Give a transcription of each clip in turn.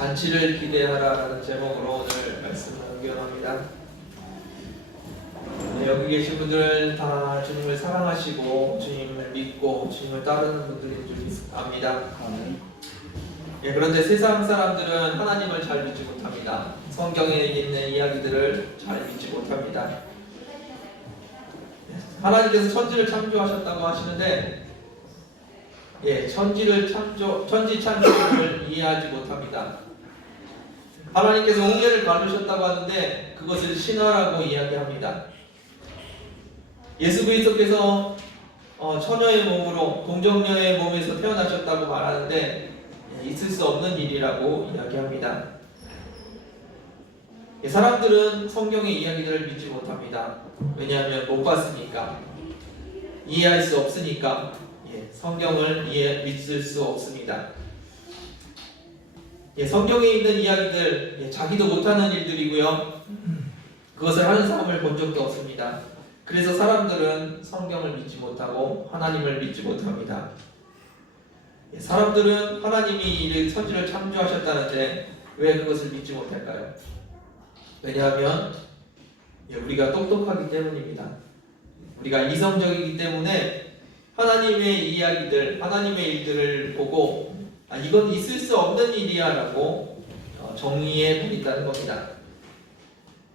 잔치를 기대하라라는 제목으로 오늘 말씀을 나누려합니다. 여기 계신 분들 다 주님을 사랑하시고 주님을 믿고 주님을 따르는 분들인 줄 압니다. 그런데 세상 사람들은 하나님을 잘 믿지 못합니다. 성경에 있는 이야기들을 잘 믿지 못합니다. 하나님께서 천지를 창조하셨다고 하시는데 천지 창조를 이해하지 못합니다. 하나님께서 홍해를 가르셨다고 하는데 그것을 신화라고 이야기합니다. 예수 그리스도께서 처녀의 몸으로 동정녀의 몸에서 태어나셨다고 말하는데 있을 수 없는 일이라고 이야기합니다. 사람들은 성경의 이야기들을 믿지 못합니다. 왜냐하면 못 봤으니까, 이해할 수 없으니까 성경을 믿을 수 없습니다. 성경에 있는 이야기들 자기도 못하는 일들이고요. 그것을 하는 사람을 본 적도 없습니다. 그래서 사람들은 성경을 믿지 못하고 하나님을 믿지 못합니다. 사람들은 하나님이 이 천지를 창조하셨다는데 왜 그것을 믿지 못할까요? 왜냐하면 우리가 똑똑하기 때문입니다. 우리가 이성적이기 때문에 하나님의 이야기들, 하나님의 일들을 보고 이건 있을 수 없는 일이야 라고 정리해 버린다는 겁니다.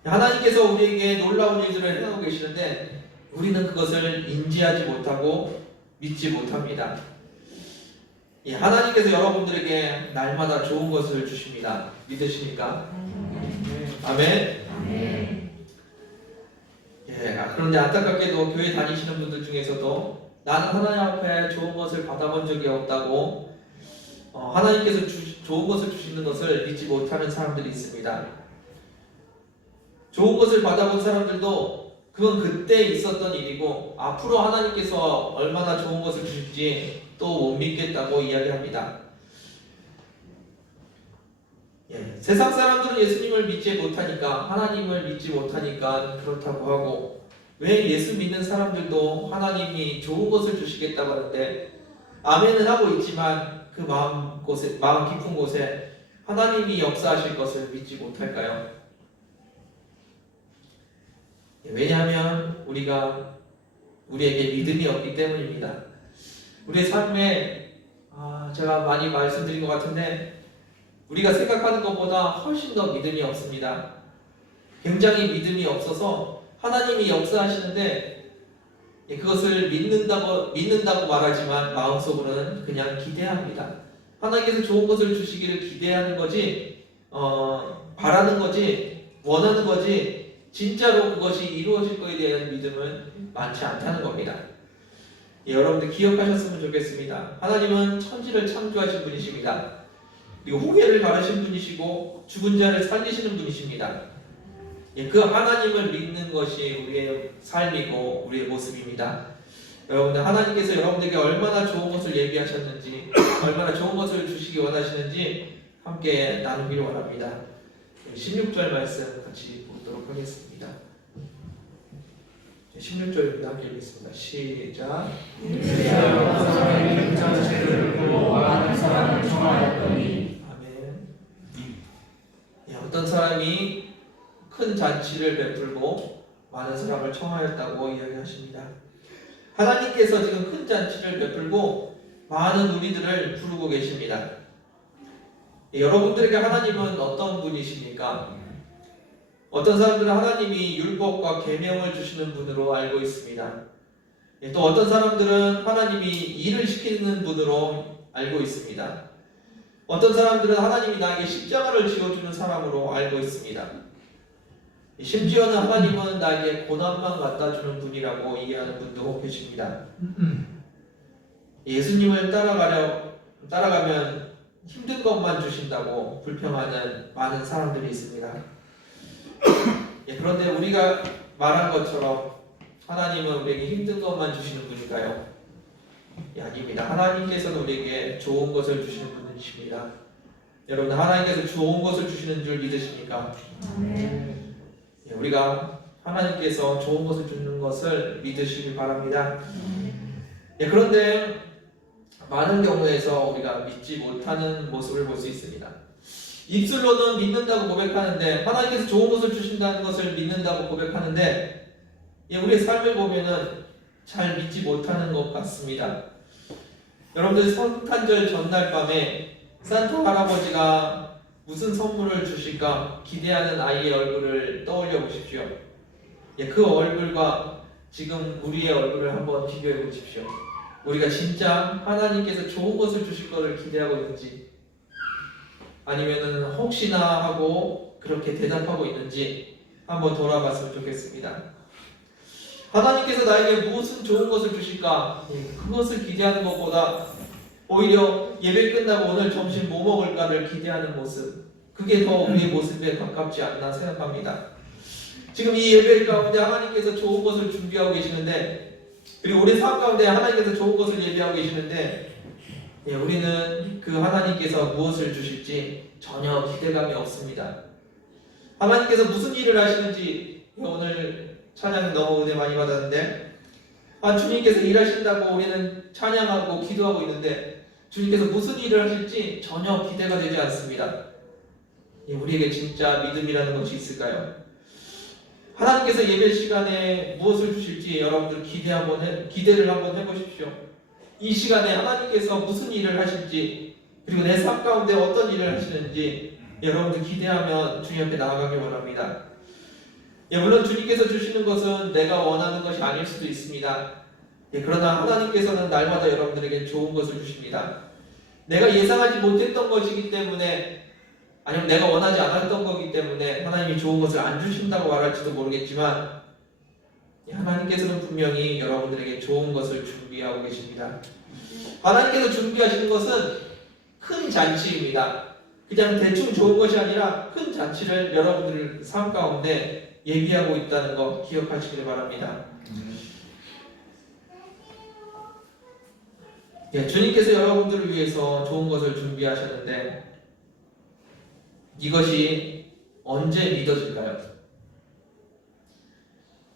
하나님께서 우리에게 놀라운 일들을 해놓고 계시는데 우리는 그것을 인지하지 못하고 믿지 못합니다. 하나님께서 여러분들에게 날마다 좋은 것을 주십니다. 믿으십니까? 아멘. 그런데 안타깝게도 교회 다니시는 분들 중에서도 나는 하나님 앞에 좋은 것을 받아본 적이 없다고 하나님께서 좋은 것을 주시는 것을 믿지 못하는 사람들이 있습니다. 좋은 것을 받아본 사람들도 그건 그때 있었던 일이고 앞으로 하나님께서 얼마나 좋은 것을 주실지 또 못 믿겠다고 이야기합니다. 세상 사람들은 예수님을 믿지 못하니까, 하나님을 믿지 못하니까 그렇다고 하고, 왜 예수 믿는 사람들도 하나님이 좋은 것을 주시겠다고 하는데 아멘은 하고 있지만 그 마음 깊은 곳에 하나님이 역사하실 것을 믿지 못할까요? 왜냐하면 우리에게 믿음이 없기 때문입니다. 우리의 삶에 제가 많이 말씀드린 것 같은데 우리가 생각하는 것보다 훨씬 더 믿음이 없습니다. 굉장히 믿음이 없어서 하나님이 역사하시는데 그것을 믿는다고 말하지만 마음속으로는 그냥 기대합니다. 하나님께서 좋은 것을 주시기를 기대하는 거지, 바라는 거지, 원하는 거지, 진짜로 그것이 이루어질 것에 대한 믿음은 많지 않다는 겁니다. 여러분들 기억하셨으면 좋겠습니다. 하나님은 천지를 창조하신 분이십니다. 그리고 홍해를 가르신 분이시고 죽은 자를 살리시는 분이십니다. 그 하나님을 믿는 것이 우리의 삶이고 우리의 모습입니다. 여러분들 하나님께서 여러분들에게 얼마나 좋은 것을 예비하셨는지, 얼마나 좋은 것을 주시기 원하시는지 함께 나누기를 원합니다. 16절 말씀 같이 보도록 하겠습니다. 16절입니다. 함께 읽겠습니다. 시작. 사람이 잔치를 두고 많은 사람을 청하였더니. 아멘. 어떤 사람이 큰 잔치를 베풀고 많은 사람을 청하였다고 이야기하십니다. 하나님께서 지금 큰 잔치를 베풀고 많은 우리들을 부르고 계십니다. 여러분들에게 하나님은 어떤 분이십니까? 어떤 사람들은 하나님이 율법과 계명을 주시는 분으로 알고 있습니다. 또 어떤 사람들은 하나님이 일을 시키는 분으로 알고 있습니다. 어떤 사람들은 하나님이 나에게 십자가를 지어주는 사람으로 알고 있습니다. 심지어는 하나님은 나에게 고난만 갖다주는 분이라고 이해하는 분도 계십니다. 예수님을 따라가면 힘든 것만 주신다고 불평하는 많은 사람들이 있습니다. 그런데 우리가 말한 것처럼 하나님은 우리에게 힘든 것만 주시는 분일까요? 아닙니다. 하나님께서는 우리에게 좋은 것을 주시는 분이십니다. 여러분, 하나님께서 좋은 것을 주시는 줄 믿으십니까? 우리가 하나님께서 좋은 것을 주는 것을 믿으시길 바랍니다. 그런데 많은 경우에서 우리가 믿지 못하는 모습을 볼 수 있습니다. 입술로는 믿는다고 고백하는데, 하나님께서 좋은 것을 주신다는 것을 믿는다고 고백하는데, 우리의 삶을 보면은 잘 믿지 못하는 것 같습니다. 여러분들 성탄절 전날 밤에 산타 할아버지가 무슨 선물을 주실까 기대하는 아이의 얼굴을 떠올려 보십시오. 그 얼굴과 지금 우리의 얼굴을 한번 비교해 보십시오. 우리가 진짜 하나님께서 좋은 것을 주실 것을 기대하고 있는지, 아니면은 혹시나 하고 그렇게 대답하고 있는지 한번 돌아봤으면 좋겠습니다. 하나님께서 나에게 무슨 좋은 것을 주실까, 그것을 기대하는 것보다 오히려 예배 끝나고 오늘 점심 뭐 먹을까를 기대하는 모습, 그게 더 우리의 모습에 가깝지 않나 생각합니다. 지금 이 예배 가운데 하나님께서 좋은 것을 준비하고 계시는데, 그리고 우리 삶 가운데 하나님께서 좋은 것을 예비하고 계시는데, 우리는 그 하나님께서 무엇을 주실지 전혀 기대감이 없습니다. 하나님께서 무슨 일을 하시는지, 오늘 찬양 너무 은혜 많이 받았는데, 주님께서 일하신다고 우리는 찬양하고 기도하고 있는데 주님께서 무슨 일을 하실지 전혀 기대가 되지 않습니다. 우리에게 진짜 믿음이라는 것이 있을까요? 하나님께서 예배 시간에 무엇을 주실지 여러분들 기대를 한번 해보십시오. 이 시간에 하나님께서 무슨 일을 하실지, 그리고 내 삶 가운데 어떤 일을 하시는지 여러분들 기대하며 주님 앞에 나아가길 바랍니다. 물론 주님께서 주시는 것은 내가 원하는 것이 아닐 수도 있습니다. 그러나 하나님께서는 날마다 여러분들에게 좋은 것을 주십니다. 내가 예상하지 못했던 것이기 때문에, 아니면 내가 원하지 않았던 거기 때문에 하나님이 좋은 것을 안 주신다고 말할지도 모르겠지만, 하나님께서는 분명히 여러분들에게 좋은 것을 준비하고 계십니다. 하나님께서 준비하시는 것은 큰 잔치입니다. 그냥 대충 좋은 것이 아니라 큰 잔치를 여러분들 삶 가운데 예비하고 있다는 거 기억하시길 바랍니다. 주님께서 여러분들을 위해서 좋은 것을 준비하셨는데 이것이 언제 믿어질까요?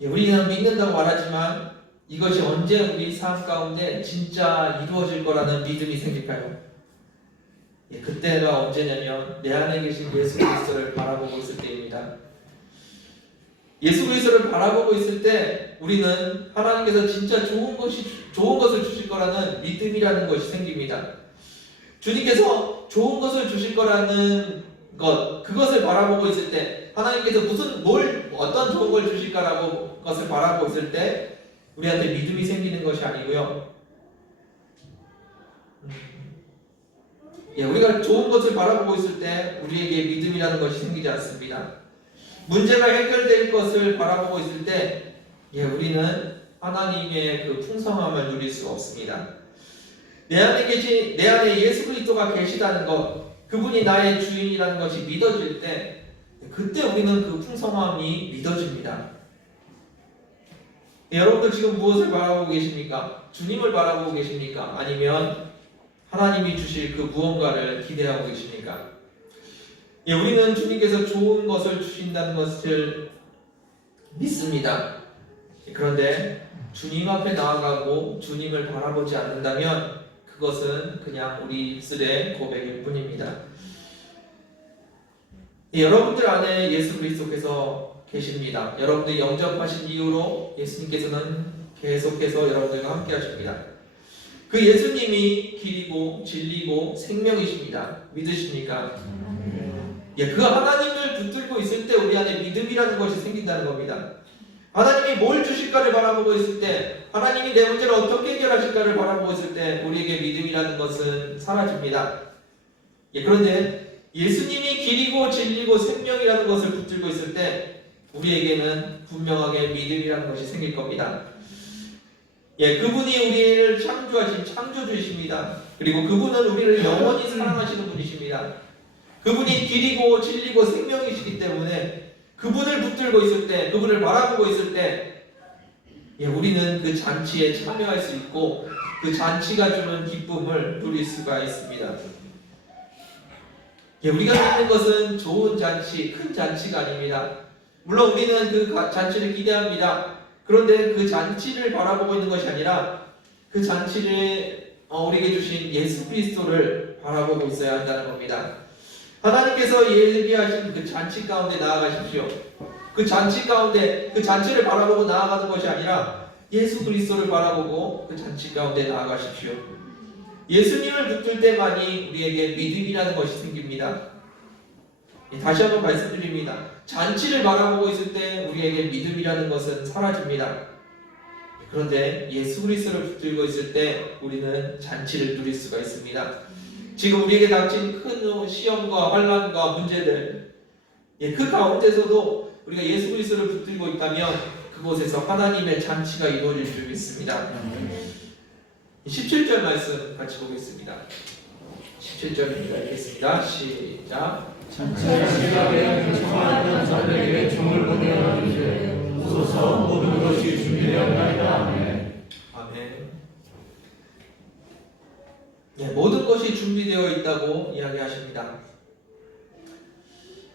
우리는 믿는다고 말하지만 이것이 언제 우리 삶 가운데 진짜 이루어질 거라는 믿음이 생길까요? 그때가 언제냐면 내 안에 계신 예수 그리스도를 바라보고 있을 때입니다. 예수 그리스도를 바라보고 있을 때 우리는 하나님께서 진짜 좋은 것을 주실 거라는 믿음이라는 것이 생깁니다. 주님께서 좋은 것을 주실 거라는 그것을 바라보고 있을 때, 하나님께서 어떤 좋은 걸 주실까라고 것을 바라보고 있을 때 우리한테 믿음이 생기는 것이 아니고요. 우리가 좋은 것을 바라보고 있을 때 우리에게 믿음이라는 것이 생기지 않습니다. 문제가 해결될 것을 바라보고 있을 때 우리는 하나님의 그 풍성함을 누릴 수가 없습니다. 내 안에 예수 그리스도가 계시다는 것, 그분이 나의 주인이라는 것이 믿어질 때 그때 우리는 그 풍성함이 믿어집니다. 여러분들 지금 무엇을 바라보고 계십니까? 주님을 바라보고 계십니까? 아니면 하나님이 주실 그 무언가를 기대하고 계십니까? 우리는 주님께서 좋은 것을 주신다는 것을 믿습니다. 그런데 주님 앞에 나아가고 주님을 바라보지 않는다면 그것은 그냥 우리 입술의 고백일 뿐입니다. 여러분들 안에 예수 그리스도께서 계십니다. 여러분들 영접하신 이후로 예수님께서는 계속해서 여러분들과 함께 하십니다. 그 예수님이 길이고 진리고 생명이십니다. 믿으십니까? 그 하나님을 붙들고 있을 때 우리 안에 믿음이라는 것이 생긴다는 겁니다. 하나님이 뭘 주실까를 바라보고 있을 때, 하나님이 내 문제를 어떻게 해결하실까를 바라보고 있을 때 우리에게 믿음이라는 것은 사라집니다. 그런데 예수님이 길이고 진리고 생명이라는 것을 붙들고 있을 때 우리에게는 분명하게 믿음이라는 것이 생길 겁니다. 그분이 우리를 창조하신 창조주이십니다. 그리고 그분은 우리를 영원히 사랑하시는 분이십니다. 그분이 길이고 진리고 생명이시기 때문에 그분을 붙들고 있을 때, 그분을 바라보고 있을 때 우리는 그 잔치에 참여할 수 있고 그 잔치가 주는 기쁨을 누릴 수가 있습니다. 우리가 믿는 것은 좋은 잔치, 큰 잔치가 아닙니다. 물론 우리는 그 잔치를 기대합니다. 그런데 그 잔치를 바라보고 있는 것이 아니라 그 잔치를 우리에게 주신 예수 그리스도를 바라보고 있어야 한다는 겁니다. 하나님께서 예비하신 그 잔치 가운데 나아가십시오. 그 잔치 가운데 그 잔치를 바라보고 나아가는 것이 아니라 예수 그리스도를 바라보고 그 잔치 가운데 나아가십시오. 예수님을 붙들 때만이 우리에게 믿음이라는 것이 생깁니다. 다시 한번 말씀드립니다. 잔치를 바라보고 있을 때 우리에게 믿음이라는 것은 사라집니다. 그런데 예수 그리스도를 붙들고 있을 때 우리는 잔치를 누릴 수가 있습니다. 지금 우리에게 닥친 큰 시험과 환난과 문제들, 그 가운데서도 우리가 예수 그리스도를 붙들고 있다면 그곳에서 하나님의 잔치가 이루어질 줄 믿습니다. 17절 말씀 같이 보겠습니다. 17절 읽겠습니다. 시작. 잔치의 시간에 청하였던 자들에게 종을 보내어 이르되 오소서 모든 것이 준비되었나이다. 아멘. 아멘. 모든 것이 준비되어 있다고 이야기하십니다.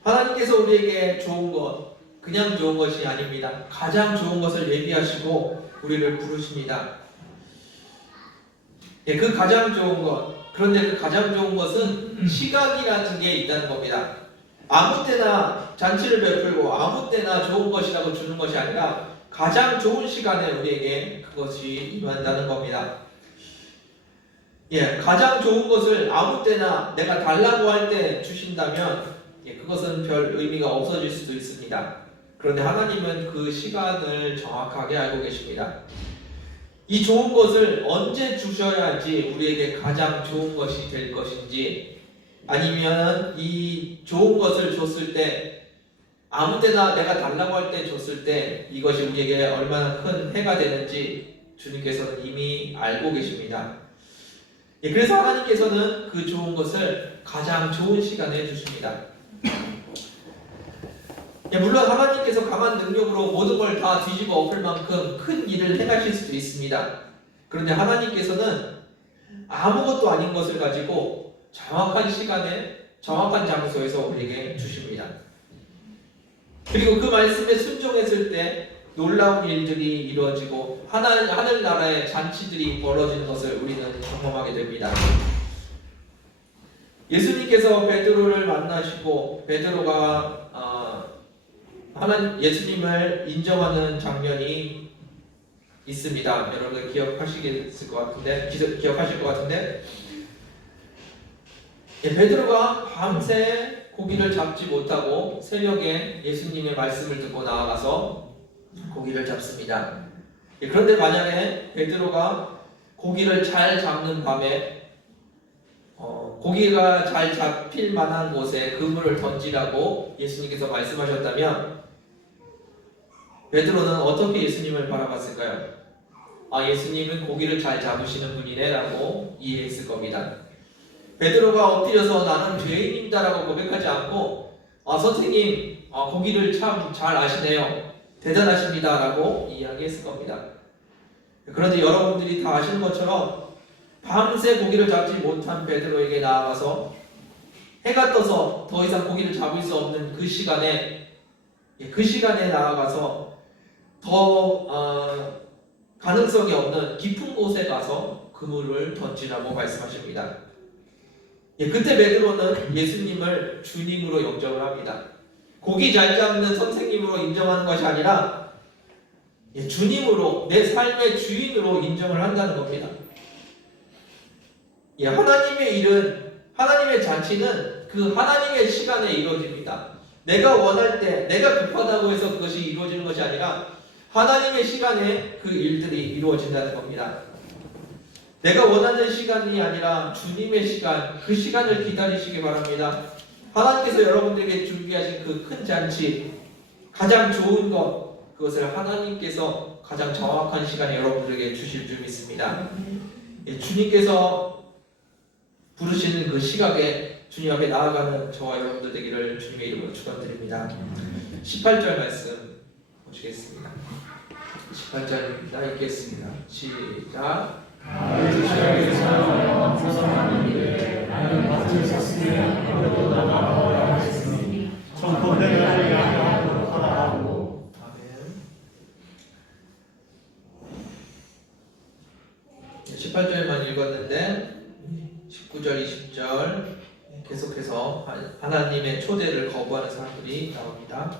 하나님께서 우리에게 좋은 것, 그냥 좋은 것이 아닙니다. 가장 좋은 것을 예비하시고 우리를 부르십니다. 그 가장 좋은 것, 그런데 그 가장 좋은 것은 시간이라는 게 있다는 겁니다. 아무 때나 잔치를 베풀고 아무 때나 좋은 것이라고 주는 것이 아니라 가장 좋은 시간에 우리에게 그것이 임한다는 겁니다. 가장 좋은 것을 아무 때나 내가 달라고 할 때 주신다면 그것은 별 의미가 없어질 수도 있습니다. 그런데 하나님은 그 시간을 정확하게 알고 계십니다. 이 좋은 것을 언제 주셔야지 우리에게 가장 좋은 것이 될 것인지, 아니면 이 좋은 것을 줬을 때 아무 때나 내가 달라고 할 때 줬을 때 이것이 우리에게 얼마나 큰 해가 되는지 주님께서는 이미 알고 계십니다. 그래서 하나님께서는 그 좋은 것을 가장 좋은 시간에 주십니다. 물론 하나님께서 강한 능력으로 모든 걸 다 뒤집어 엎을 만큼 큰 일을 행하실 수도 있습니다. 그런데 하나님께서는 아무것도 아닌 것을 가지고 정확한 시간에 정확한 장소에서 우리에게 주십니다. 그리고 그 말씀에 순종했을 때 놀라운 일들이 이루어지고 하늘나라의 잔치들이 벌어지는 것을 우리는 경험하게 됩니다. 예수님께서 베드로를 만나시고 베드로가 예수님을 인정하는 장면이 있습니다. 여러분들 기억하실 것 같은데 베드로가 밤새 고기를 잡지 못하고 새벽에 예수님의 말씀을 듣고 나아가서 고기를 잡습니다. 그런데 만약에 베드로가 고기를 잘 잡는 밤에 고기가 잘 잡힐 만한 곳에 그물을 던지라고 예수님께서 말씀하셨다면 베드로는 어떻게 예수님을 바라봤을까요? 예수님은 고기를 잘 잡으시는 분이네 라고 이해했을 겁니다. 베드로가 엎드려서 나는 죄인입니다 라고 고백하지 않고 선생님 고기를 참 잘 아시네요, 대단하십니다 라고 이야기했을 겁니다. 그런데 여러분들이 다 아시는 것처럼 밤새 고기를 잡지 못한 베드로에게 나아가서 해가 떠서 더 이상 고기를 잡을 수 없는 그 시간에 나아가서 더 가능성이 없는 깊은 곳에 가서 그물을 던지라고 말씀하십니다. 그때 베드로는 예수님을 주님으로 영접을 합니다. 고기 잘 잡는 선생님으로 인정하는 것이 아니라 주님으로, 내 삶의 주인으로 인정을 한다는 겁니다. 하나님의 일은, 하나님의 잔치는 그 하나님의 시간에 이루어집니다. 내가 원할 때, 내가 급하다고 해서 그것이 이루어지는 것이 아니라 하나님의 시간에 그 일들이 이루어진다는 겁니다. 내가 원하는 시간이 아니라 주님의 시간, 그 시간을 기다리시기 바랍니다. 하나님께서 여러분들에게 준비하신 그 큰 잔치, 가장 좋은 것, 그것을 하나님께서 가장 정확한 시간에 여러분들에게 주실 줄 믿습니다. 주님께서 부르시는 그 시각에 주님 앞에 나아가는 저와 여러분들 되기를 주님의 이름으로 축원드립니다. 18절 말씀 보시겠습니다. 18절입니다. 읽겠습니다. 시작. 이스라엘 사람을 사랑하는데 나는 밭을 샀으며 그것도 나가야 했으니 청포대를 양하도록 하라 하고. 아멘. 18절만 읽었는데 19절, 20절 계속해서 하나님의 초대를 거부하는 사람들이 나옵니다.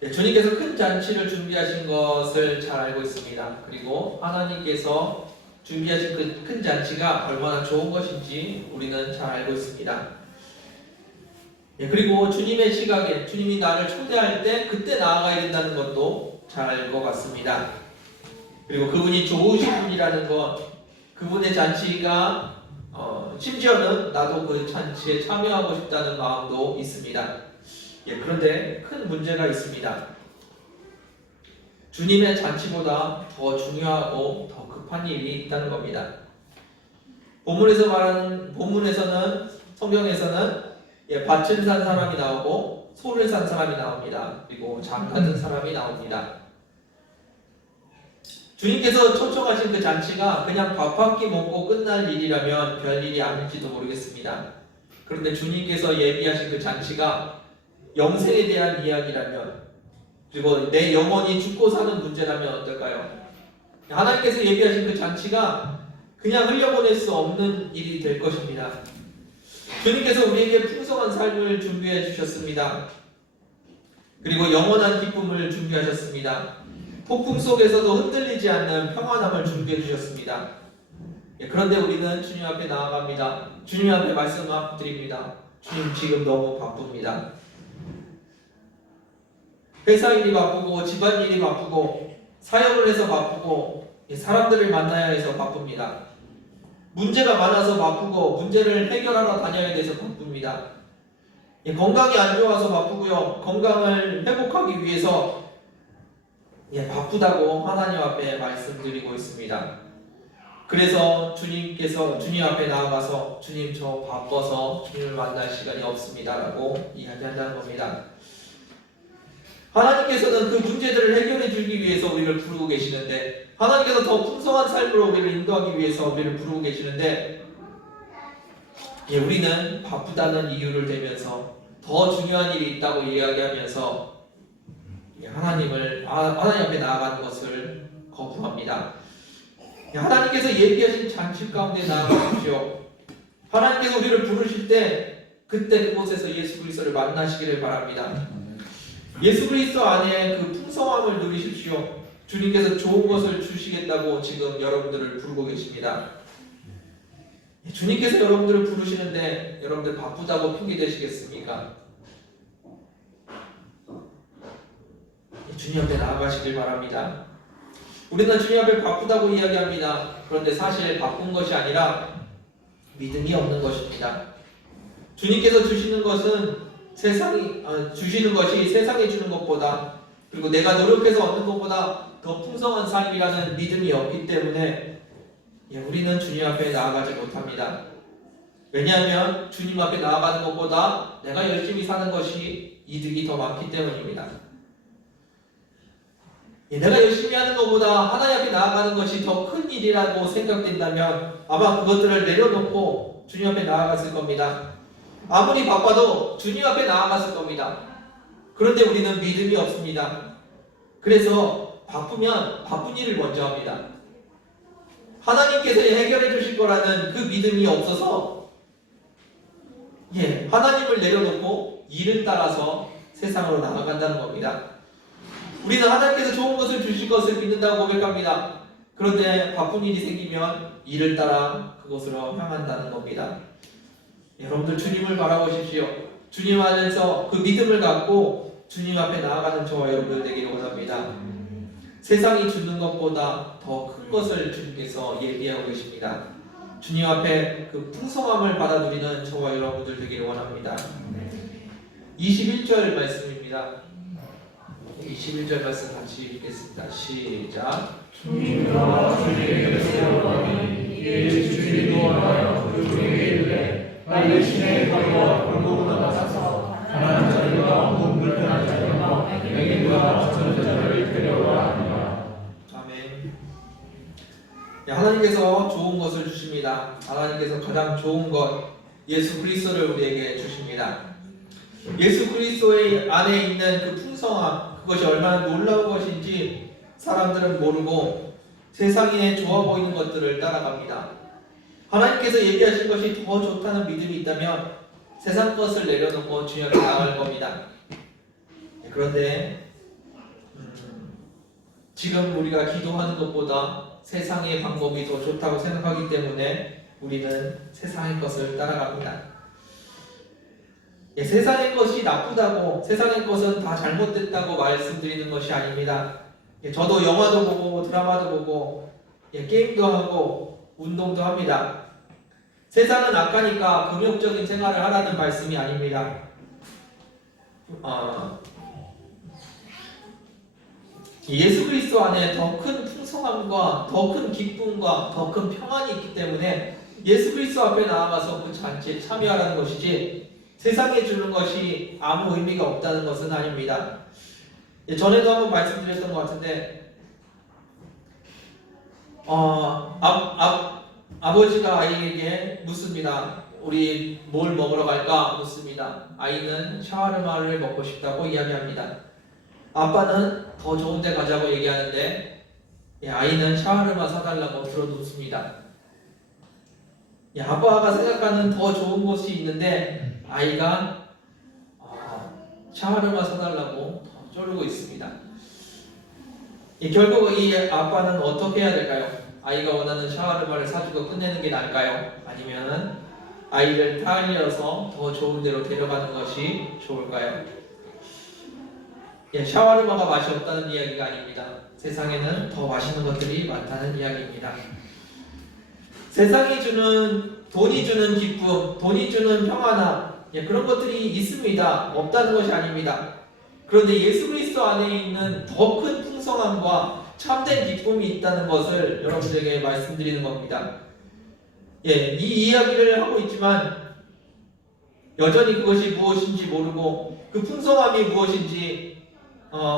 주님께서 큰 잔치를 준비하신 것을 잘 알고 있습니다. 그리고 하나님께서 준비하신 그 큰 잔치가 얼마나 좋은 것인지 우리는 잘 알고 있습니다. 그리고 주님의 시각에 주님이 나를 초대할 때 그때 나아가야 된다는 것도 잘 알 것 같습니다. 그리고 그분이 좋으신 분이라는 것, 그분의 잔치가 심지어는 나도 그 잔치에 참여하고 싶다는 마음도 있습니다. 그런데 큰 문제가 있습니다. 주님의 잔치보다 더 중요하고 더 급한 일이 있다는 겁니다. 본문에서는 성경에서는 밭을 산 사람이 나오고 소를 산 사람이 나옵니다. 그리고 장가든 사람이 나옵니다. 주님께서 초청하신 그 잔치가 그냥 밥 한 끼 먹고 끝날 일이라면 별일이 아닐지도 모르겠습니다. 그런데 주님께서 예비하신 그 잔치가 영생에 대한 이야기라면, 그리고 내 영혼이 죽고 사는 문제라면 어떨까요? 하나님께서 예비하신 그 잔치가 그냥 흘려보낼 수 없는 일이 될 것입니다. 주님께서 우리에게 풍성한 삶을 준비해 주셨습니다. 그리고 영원한 기쁨을 준비하셨습니다. 폭풍 속에서도 흔들리지 않는 평안함을 준비해 주셨습니다. 그런데 우리는 주님 앞에 나아갑니다. 주님 앞에 말씀드립니다. 주님, 지금 너무 바쁩니다. 회사 일이 바쁘고 집안일이 바쁘고 사역을 해서 바쁘고 사람들을 만나야 해서 바쁩니다. 문제가 많아서 바쁘고 문제를 해결하러 다녀야 돼서 바쁩니다. 건강이 안 좋아서 바쁘고요. 건강을 회복하기 위해서 바쁘다고 하나님 앞에 말씀드리고 있습니다. 그래서 주님 앞에 나아가서 주님, 저 바빠서 주님을 만날 시간이 없습니다 라고 이야기한다는 겁니다. 하나님께서는 그 문제들을 해결해 주기 위해서 우리를 부르고 계시는데, 하나님께서 더 풍성한 삶으로 우리를 인도하기 위해서 우리를 부르고 계시는데, 우리는 바쁘다는 이유를 대면서 더 중요한 일이 있다고 이야기하면서 하나님 앞에 나아가는 것을 거부합니다. 하나님께서 예비하신 잔치 가운데 나아가십시오. 하나님께서 우리를 부르실 때 그때 그곳에서 예수 그리스도를 만나시기를 바랍니다. 예수 그리스도 안에 그 풍성함을 누리십시오. 주님께서 좋은 것을 주시겠다고 지금 여러분들을 부르고 계십니다. 주님께서 여러분들을 부르시는데 여러분들 바쁘다고 핑계대시겠습니까? 주님 앞에 나아가시길 바랍니다. 우리는 주님 앞에 바쁘다고 이야기합니다. 그런데 사실 바쁜 것이 아니라 믿음이 없는 것입니다. 주님께서 주시는 것은 주시는 것이 세상에 주는 것보다, 그리고 내가 노력해서 얻는 것보다 더 풍성한 삶이라는 믿음이 없기 때문에 우리는 주님 앞에 나아가지 못합니다. 왜냐하면 주님 앞에 나아가는 것보다 내가 열심히 사는 것이 이득이 더 많기 때문입니다. 내가 열심히 하는 것보다 하나님 앞에 나아가는 것이 더 큰 일이라고 생각된다면 아마 그것들을 내려놓고 주님 앞에 나아갔을 겁니다. 아무리 바빠도 주님 앞에 나아갔을 겁니다. 그런데 우리는 믿음이 없습니다. 그래서 바쁘면 바쁜 일을 먼저 합니다. 하나님께서 해결해 주실 거라는 그 믿음이 없어서 하나님을 내려놓고 일을 따라서 세상으로 나아간다는 겁니다. 우리는 하나님께서 좋은 것을 주실 것을 믿는다고 고백합니다. 그런데 바쁜 일이 생기면 일을 따라 그곳으로 향한다는 겁니다. 여러분들 주님을 바라보십시오. 주님 안에서 그 믿음을 갖고 주님 앞에 나아가는 저와 여러분들 되기를 원합니다. 세상이 주는 것보다 더 큰 것을 주님께서 예비하고 계십니다. 주님 앞에 그 풍성함을 받아 누리는 저와 여러분들 되기를 원합니다. 21절 말씀입니다. 21절 말씀 같이 읽겠습니다. 시작. 주님과 주님에게 세워가니 이에 주님도 하여 그들에게 이르되 빨리 신의 거리와 골목으로 나가서 가난한 자들과 몸 불편한 자들과 맹인과 어떤 자들을 데려오라 하니라. 아멘. 하나님께서 좋은 것을 주십니다. 하나님께서 가장 좋은 것 예수 그리스도를 우리에게 주십니다. 예수 그리스도의 안에 있는 그 풍성함, 그것이 얼마나 놀라운 것인지 사람들은 모르고 세상에 좋아 보이는 것들을 따라갑니다. 하나님께서 얘기하신 것이 더 좋다는 믿음이 있다면 세상 것을 내려놓고 주님께 나아갈 겁니다. 그런데 지금 우리가 기도하는 것보다 세상의 방법이 더 좋다고 생각하기 때문에 우리는 세상의 것을 따라갑니다. 세상의 것이 나쁘다고, 세상의 것은 다 잘못됐다고 말씀드리는 것이 아닙니다. 저도 영화도 보고 드라마도 보고 게임도 하고 운동도 합니다. 세상은 악하니까 금욕적인 생활을 하라는 말씀이 아닙니다. 예수 그리스도 안에 더 큰 풍성함과 더 큰 기쁨과 더 큰 평안이 있기 때문에 예수 그리스도 앞에 나아가서 그 잔치에 참여하라는 것이지 세상에 주는 것이 아무 의미가 없다는 것은 아닙니다. 전에도 한번 말씀드렸던 것 같은데 아버지가 아이에게 묻습니다. 우리 뭘 먹으러 갈까? 묻습니다. 아이는 샤워르마를 먹고 싶다고 이야기합니다. 아빠는 더 좋은 데 가자고 얘기하는데 아이는 샤워르마 사달라고 들어놓습니다. 아빠가 생각하는 더 좋은 곳이 있는데 아이가 샤워르마 사달라고 더 쪼르고 있습니다. 결국 이 아빠는 어떻게 해야 될까요? 아이가 원하는 샤워르마를 사주고 끝내는 게 나을까요? 아니면 아이를 타일려서 더 좋은 데로 데려가는 것이 좋을까요? 샤워르마가 맛이 없다는 이야기가 아닙니다. 세상에는 더 맛있는 것들이 많다는 이야기입니다. 세상이 주는, 돈이 주는 기쁨, 돈이 주는 평안함, 그런 것들이 있습니다. 없다는 것이 아닙니다. 그런데 예수 그리스도 안에 있는 더 큰 풍성함과 참된 기쁨이 있다는 것을 여러분들에게 말씀드리는 겁니다. 이 이야기를 하고 있지만 여전히 그것이 무엇인지 모르고 그 풍성함이 무엇인지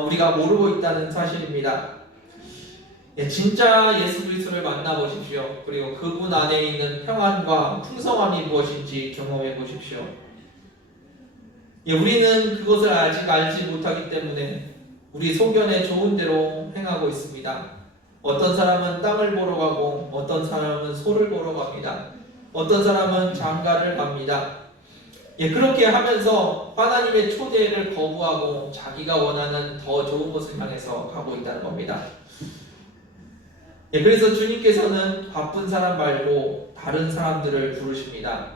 우리가 모르고 있다는 사실입니다. 진짜 예수 그리스도를 만나보십시오. 그리고 그분 안에 있는 평안과 풍성함이 무엇인지 경험해 보십시오. 우리는 그것을 아직 알지 못하기 때문에 우리 소견에 좋은 대로 행하고 있습니다. 어떤 사람은 땅을 보러 가고 어떤 사람은 소를 보러 갑니다. 어떤 사람은 장가를 갑니다. 그렇게 하면서 하나님의 초대를 거부하고 자기가 원하는 더 좋은 곳을 향해서 가고 있다는 겁니다. 그래서 주님께서는 바쁜 사람 말고 다른 사람들을 부르십니다.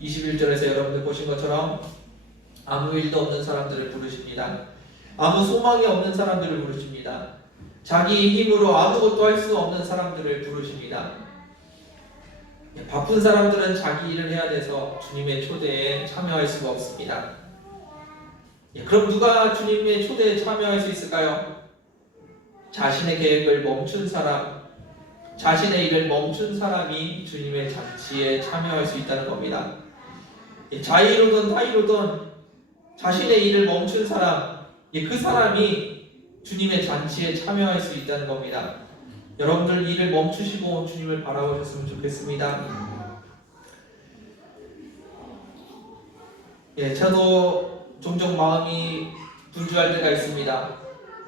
21절에서 여러분들 보신 것처럼 아무 일도 없는 사람들을 부르십니다. 아무 소망이 없는 사람들을 부르십니다. 자기 힘으로 아무것도 할 수 없는 사람들을 부르십니다. 바쁜 사람들은 자기 일을 해야 돼서 주님의 초대에 참여할 수가 없습니다. 그럼 누가 주님의 초대에 참여할 수 있을까요? 자신의 계획을 멈춘 사람, 자신의 일을 멈춘 사람이 주님의 잔치에 참여할 수 있다는 겁니다. 자의로든 타의로든 자신의 일을 멈춘 사람, 그 사람이 주님의 잔치에 참여할 수 있다는 겁니다. 여러분들 일을 멈추시고 주님을 바라보셨으면 좋겠습니다. 저도 종종 마음이 분주할 때가 있습니다.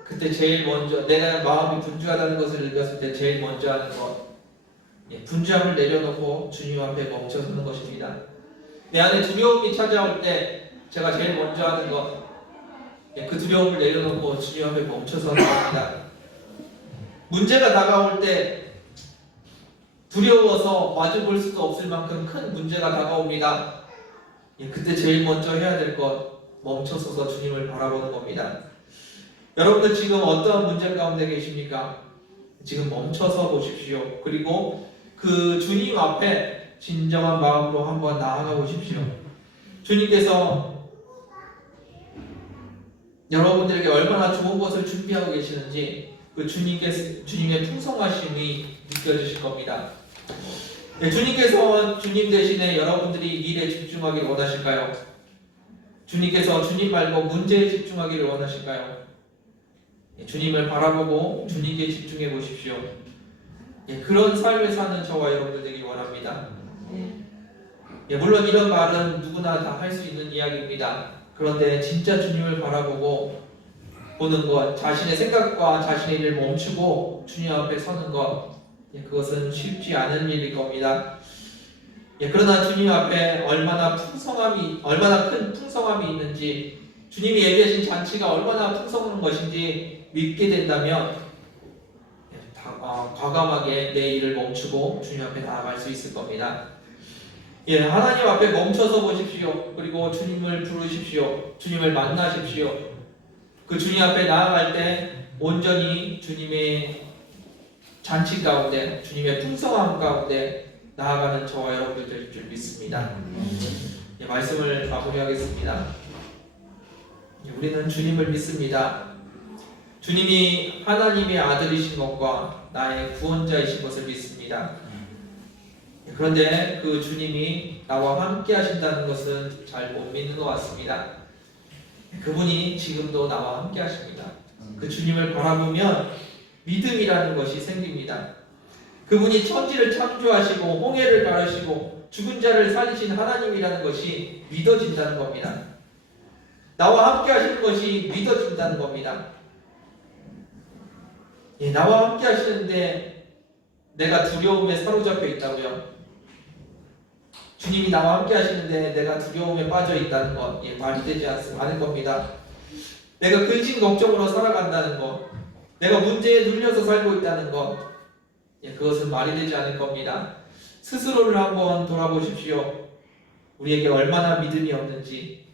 그때 제일 먼저 내가 마음이 분주하다는 것을 느꼈을 때 제일 먼저 하는 것, 분주함을 내려놓고 주님 앞에 멈춰서는 것입니다. 내 안에 두려움이 찾아올 때 제가 제일 먼저 하는 것, 그 두려움을 내려놓고 주님 앞에 멈춰서는 것입니다. 문제가 다가올 때 두려워서 마주볼 수도 없을 만큼 큰 문제가 다가옵니다. 그때 제일 먼저 해야 될 것, 멈춰서서 주님을 바라보는 겁니다. 여러분들 지금 어떠한 문제 가운데 계십니까? 지금 멈춰서 보십시오. 그리고 그 주님 앞에 진정한 마음으로 한번 나아가 보십시오. 주님께서 여러분들에게 얼마나 좋은 것을 준비하고 계시는지 그 주님의 풍성하심이 느껴지실 겁니다. 주님께서 주님 대신에 여러분들이 일에 집중하기를 원하실까요? 주님께서 주님 말고 문제에 집중하기를 원하실까요? 주님을 바라보고 주님께 집중해 보십시오. 그런 삶을 사는 저와 여러분들 되기 원합니다. 물론 이런 말은 누구나 다 할 수 있는 이야기입니다. 그런데 진짜 주님을 바라보고 보는 것, 자신의 생각과 자신의 일을 멈추고 주님 앞에 서는 것, 그것은 쉽지 않은 일일 겁니다. 그러나 주님 앞에 얼마나 큰 풍성함이 있는지, 주님이 예비하신 잔치가 얼마나 풍성한 것인지 믿게 된다면 과감하게 내 일을 멈추고 주님 앞에 나아갈 수 있을 겁니다. 하나님 앞에 멈춰서 보십시오. 그리고 주님을 부르십시오. 주님을 만나십시오. 그 주님 앞에 나아갈 때 온전히 주님의 잔치 가운데, 주님의 풍성함 가운데 나아가는 저와 여러분들 될 줄 믿습니다. 말씀을 마무리하겠습니다. 우리는 주님을 믿습니다. 주님이 하나님의 아들이신 것과 나의 구원자이신 것을 믿습니다. 그런데 그 주님이 나와 함께 하신다는 것은 잘 못 믿는 것 같습니다. 그분이 지금도 나와 함께 하십니다. 그 주님을 바라보면 믿음이라는 것이 생깁니다. 그분이 천지를 창조하시고 홍해를 가르시고 죽은 자를 살리신 하나님이라는 것이 믿어진다는 겁니다. 나와 함께 하시는 것이 믿어진다는 겁니다. 나와 함께 하시는데 내가 두려움에 사로잡혀 있다고요? 주님이 나와 함께 하시는데 내가 두려움에 빠져 있다는 것, 말이 되지 않을 겁니다. 내가 근심 걱정으로 살아간다는 것, 내가 문제에 눌려서 살고 있다는 것, 그것은 말이 되지 않을 겁니다. 스스로를 한번 돌아보십시오. 우리에게 얼마나 믿음이 없는지,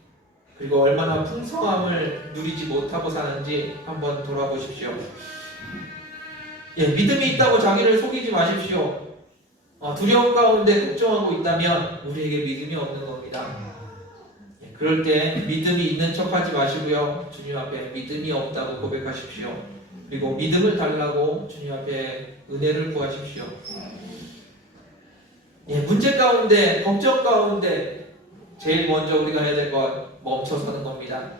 그리고 얼마나 풍성함을 누리지 못하고 사는지 한번 돌아보십시오. 믿음이 있다고 자기를 속이지 마십시오. 두려움 가운데 걱정하고 있다면 우리에게 믿음이 없는 겁니다. 그럴 때 믿음이 있는 척하지 마시고요. 주님 앞에 믿음이 없다고 고백하십시오. 그리고 믿음을 달라고 주님 앞에 은혜를 구하십시오. 문제 가운데, 걱정 가운데 제일 먼저 우리가 해야 될 것, 멈춰서는 겁니다.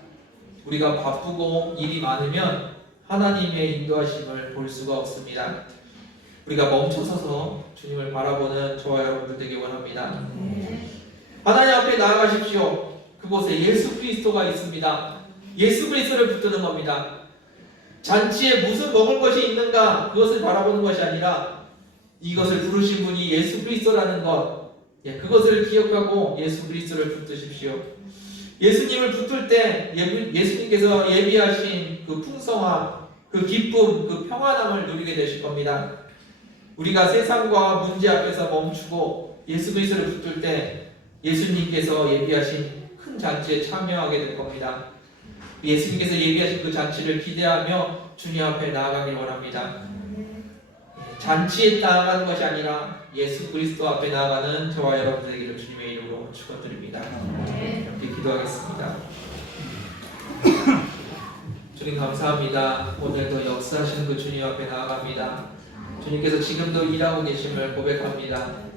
우리가 바쁘고 일이 많으면 하나님의 인도하심을 볼 수가 없습니다. 우리가 멈춰서서 주님을 바라보는 저와 여러분들 되기 원합니다. 하나님 앞에 나아가십시오. 그곳에 예수 그리스도가 있습니다. 예수 그리스도를 붙드는 겁니다. 잔치에 무슨 먹을 것이 있는가, 그것을 바라보는 것이 아니라 이것을 부르신 분이 예수 그리스도라는 것, 그것을 기억하고 예수 그리스도를 붙드십시오. 예수님을 붙들 때 예수님께서 예비하신 그 풍성함, 그 기쁨, 그 평안함을 누리게 되실 겁니다. 우리가 세상과 문제 앞에서 멈추고 예수 그리스도를 붙들 때 예수님께서 예비하신 큰 잔치에 참여하게 될 겁니다. 예수님께서 예비하신 그 잔치를 기대하며 주님 앞에 나아가길 원합니다. 잔치에 나아가는 것이 아니라 예수 그리스도 앞에 나아가는 저와 여러분 되기를 주님의 이름으로 축원드립니다. 함께 기도하겠습니다. 주님 감사합니다. 오늘도 역사하시는 그 주님 앞에 나아갑니다. 주님께서 지금도 일하고 계심을 고백합니다.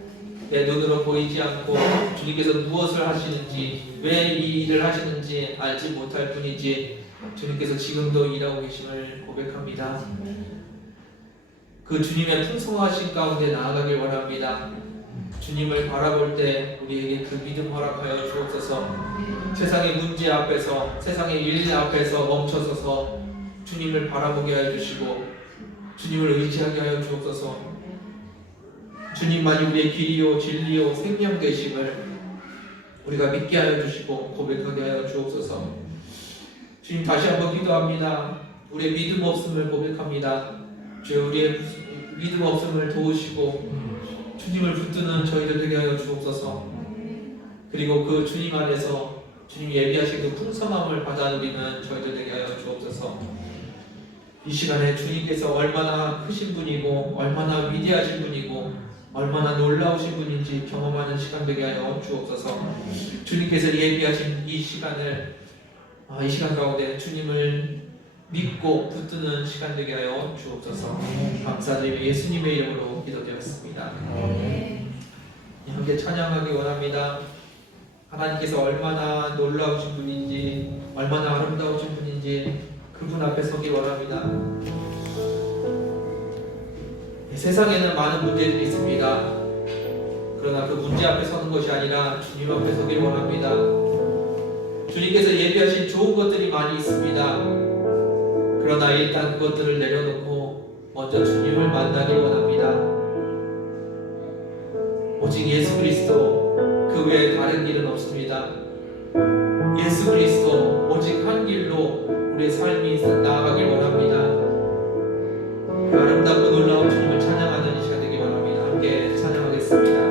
내 눈으로 보이지 않고 주님께서 무엇을 하시는지, 왜 이 일을 하시는지 알지 못할 뿐이지 주님께서 지금도 일하고 계심을 고백합니다. 그 주님의 풍성하신 가운데 나아가길 원합니다. 주님을 바라볼 때 우리에게 그 믿음 허락하여 주옵소서. 세상의 문제 앞에서, 세상의 일 앞에서 멈춰서서 주님을 바라보게 하여 주시고 주님을 의지하게 하여 주옵소서. 주님만이 우리의 길이요 진리요 생명 되심을 우리가 믿게 하여 주시고 고백하게 하여 주옵소서. 주님 다시 한번 기도합니다. 우리의 믿음 없음을 고백합니다. 주여 우리의 믿음 없음을 도우시고 주님을 붙드는 저희들 되게 하여 주옵소서. 그리고 그 주님 안에서 주님 예비하신 그 풍성함을 받아 누리는 저희들 되게 하여 주옵소서. 이 시간에 주님께서 얼마나 크신 분이고 얼마나 위대하신 분이고 얼마나 놀라우신 분인지 경험하는 시간 되게 하여 주옵소서. 주님께서 예비하신 이 시간을 이 시간 가운데 주님을 믿고 붙드는 시간 되게 하여 주옵소서. 감사드리며 예수님의 이름으로 기도드렸습니다. 함께 찬양하기 원합니다. 하나님께서 얼마나 놀라우신 분인지 얼마나 아름다우신 분인지 그분 앞에 서기 원합니다. 세상에는 많은 문제들이 있습니다. 그러나 그 문제 앞에 서는 것이 아니라 주님 앞에 서길 원합니다. 주님께서 예비하신 좋은 것들이 많이 있습니다. 그러나 일단 그것들을 내려놓고 먼저 주님을 만나길 원합니다. 오직 예수 그리스도, 그 외에 다른 길은 없습니다. 예수 그리스도 오직 한 길로 우리의 삶이 나아가길 원합니다. 그 아름답고 놀라운 주님을 찬양하는 이 시간 되기 바랍니다. 함께 찬양하겠습니다.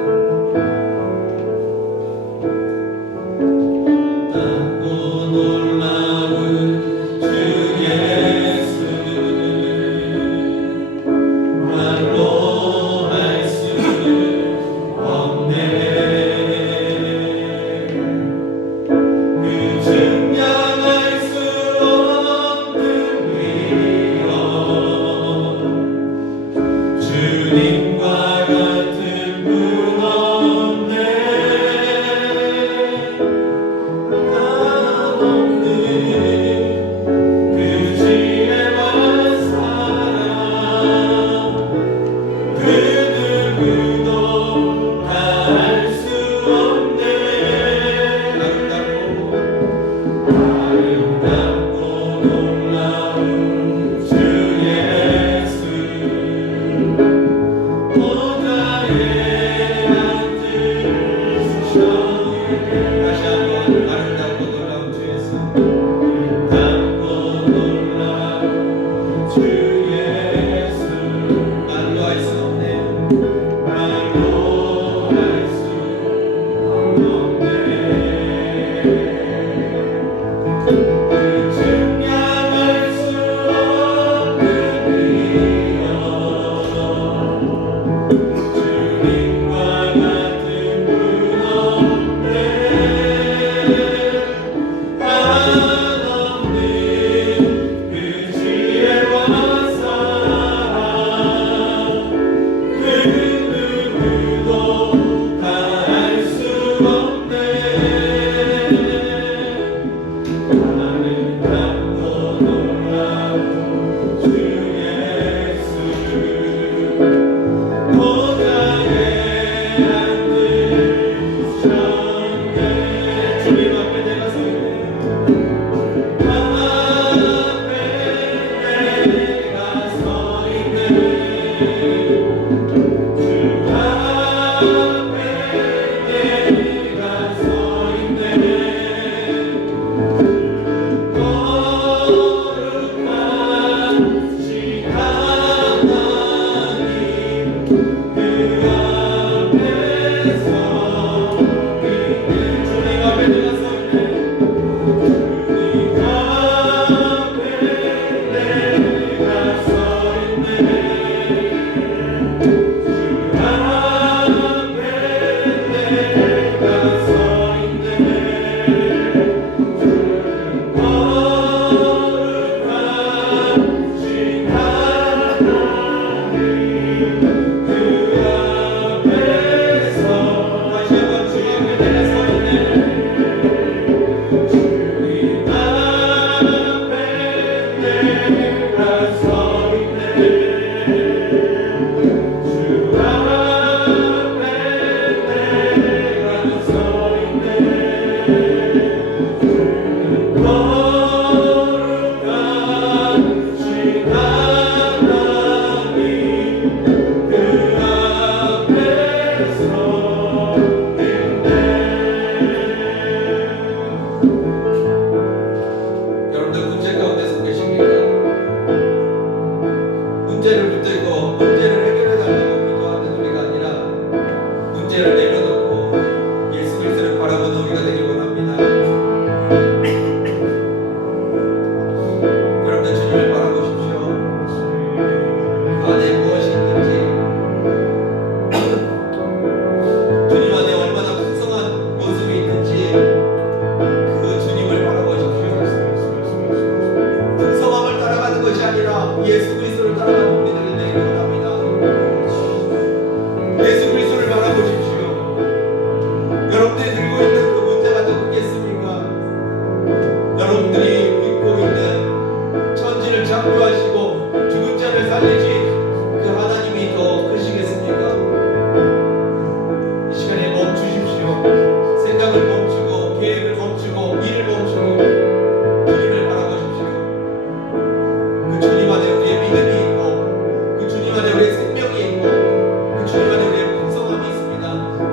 주님 안에 우리의 생명이 있고 그 주님 안에 우리의 풍성함이 있습니다.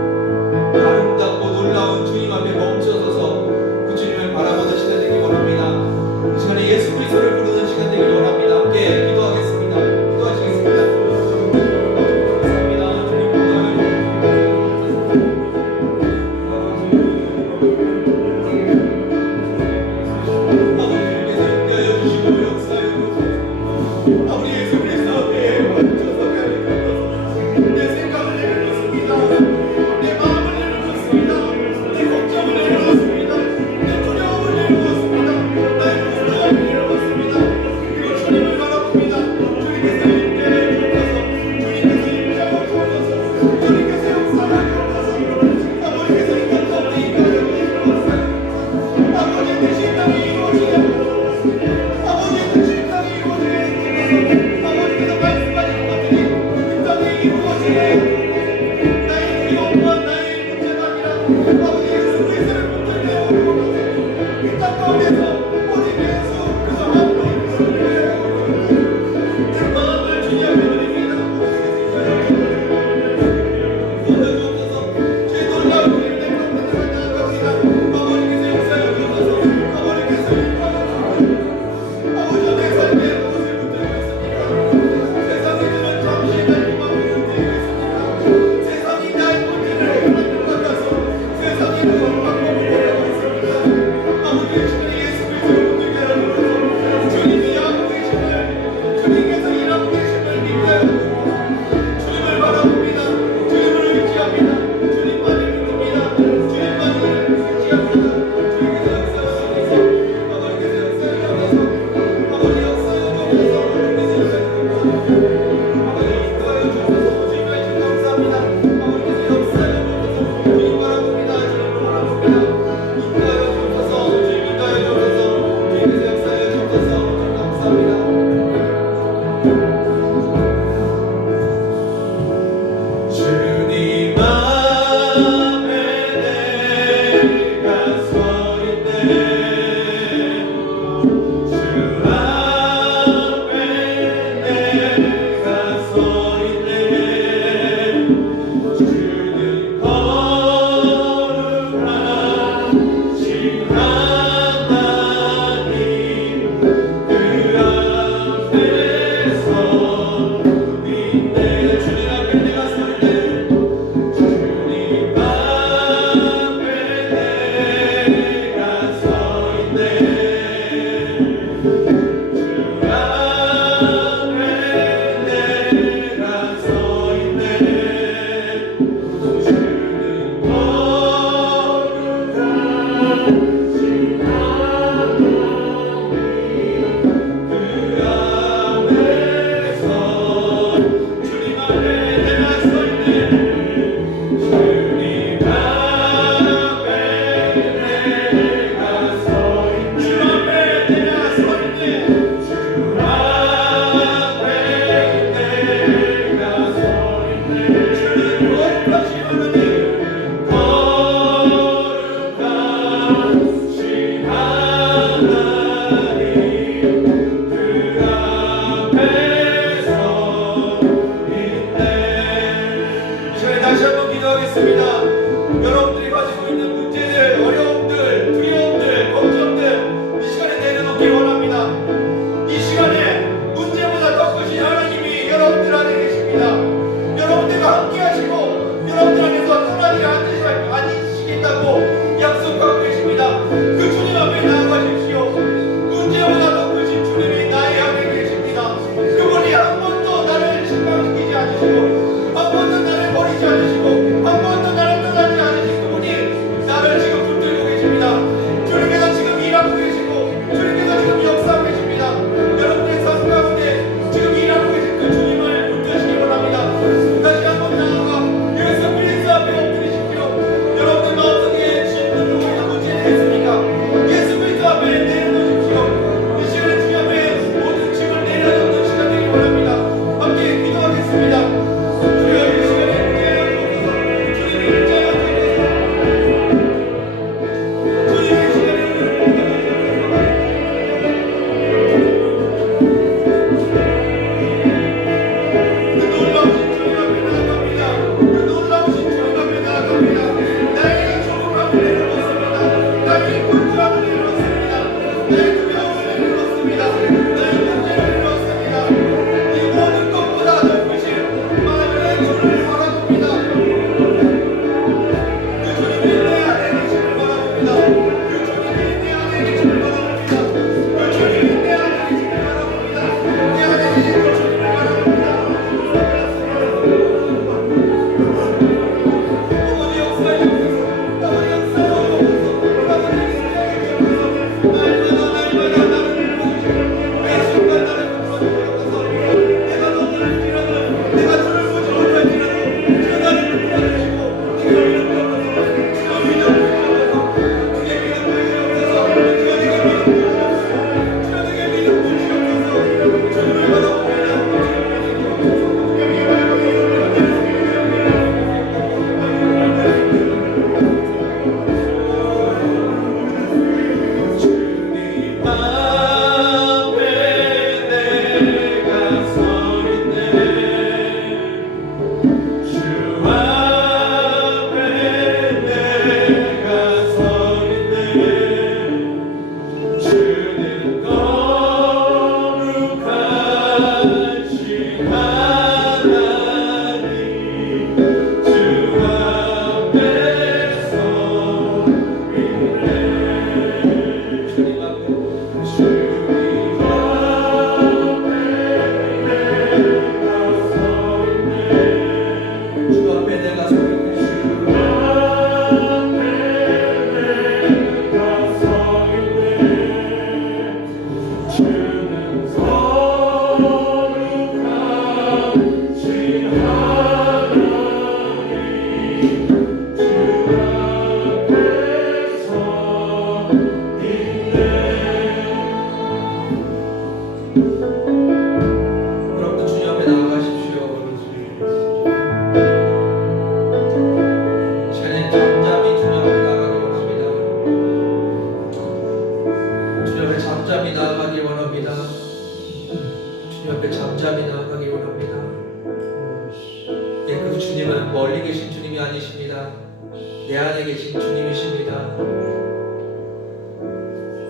주님은 멀리 계신 주님이 아니십니다. 내 안에 계신 주님이십니다.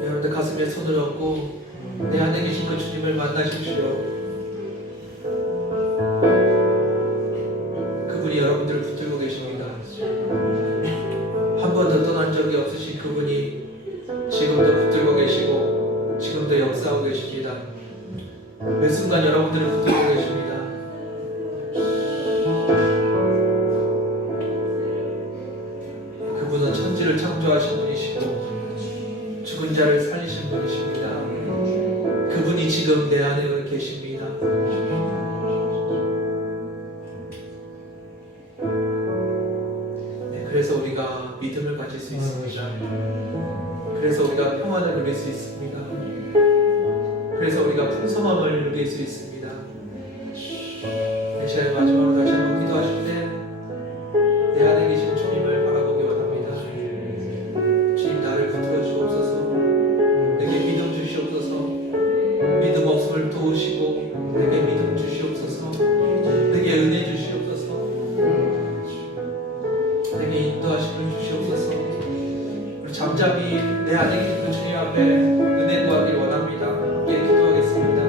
여러분들 가슴에 손을 얹고 내 안에 계신 그 주님을 만나십시오. 그분이 여러분들을 붙들고 계십니다. 한 번도 떠난 적이 없으신 그분이 지금도 붙들고 계시고 지금도 역사하고 계십니다. 매 순간 여러분들을 붙들고 계십니다. 그분은 천지를 창조하신 분이시고 죽은 자를 살리신 분이십니다. 그분이 지금 내 안에 계십니다. 네, 그래서 우리가 믿음을 가질 수 있습니다. 그래서 우리가 평안을 누릴 수 있습니다. 그래서 우리가 풍성함을 누릴 수 있습니다. 이 시간에 마지막으로 다시 한번 기도하실 때 내 안에 계신 주님을 바라보기 원합니다. 주님, 나를 붙들어 주옵소서. 내게 믿음 주시옵소서. 믿음 없음을 도우시고 내게 믿음 주시옵소서. 내게 은혜 주시옵소서. 내게 인도하심을 주시옵소서. 우리 잠잠히 내 안에 계신 그 주님 앞에 은혜 구하기 원합니다. 함께 기도하겠습니다.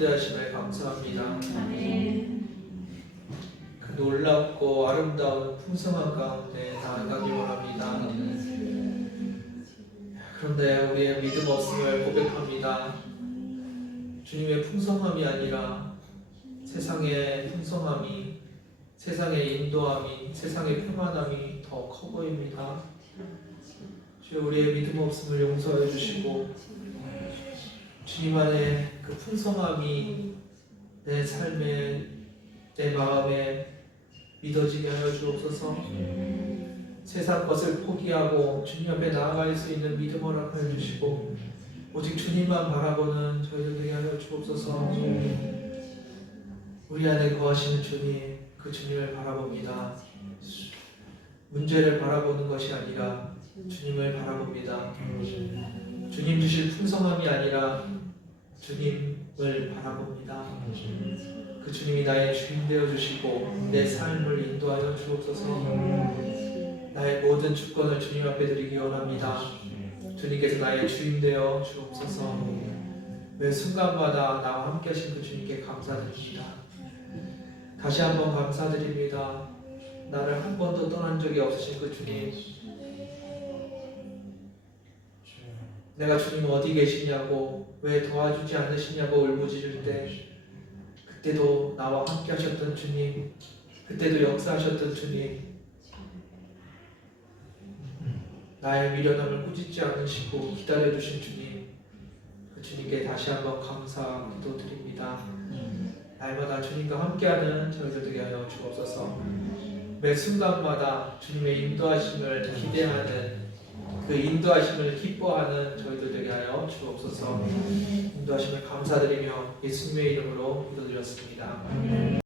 초대하심에 감사합니다. 아멘. 그 놀랍고 아름다운 풍성한 가운데 나아가기 원합니다. 그런데 우리의 믿음 없음을 고백합니다. 주님의 풍성함이 아니라 세상의 풍성함이, 세상의 인도함이, 세상의 평안함이 더 커 보입니다. 주여, 우리의 믿음 없음을 용서해 주시고 주님 안에 그 풍성함이 내 삶에, 내 마음에 믿어지게 하여 주옵소서. 세상 것을 포기하고 주님 앞에 나아갈 수 있는 믿음 허락하여 주시고 오직 주님만 바라보는 저희들 되게 하여 주옵소서. 우리 안에 거하시는 주님, 그 주님을 바라봅니다. 문제를 바라보는 것이 아니라 주님을 바라봅니다. 주님 주실 풍성함이 아니라 주님을 바라봅니다. 그 주님이 나의 주인 되어 주시고 내 삶을 인도하여 주옵소서. 나의 모든 주권을 주님 앞에 드리기 원합니다. 주님께서 나의 주인 되어 주옵소서. 매 순간마다 나와 함께 하신 그 주님께 감사드립니다. 다시 한번 감사드립니다. 나를 한 번도 떠난 적이 없으신 그 주님, 내가 주님 어디 계시냐고, 왜 도와주지 않으시냐고 울부짖을 때 그때도 나와 함께 하셨던 주님, 그때도 역사하셨던 주님, 나의 미련함을 꾸짖지 않으시고 기다려주신 주님, 그 주님께 다시 한번 감사 기도드립니다. 날마다 주님과 함께하는 저희들 되게 하여 주옵소서. 매 순간마다 주님의 인도하심을 기대하는, 그 인도하심을 기뻐하는 저희들 되게 하여 주옵소서. 인도하심을 감사드리며 예수님의 이름으로 기도드렸습니다.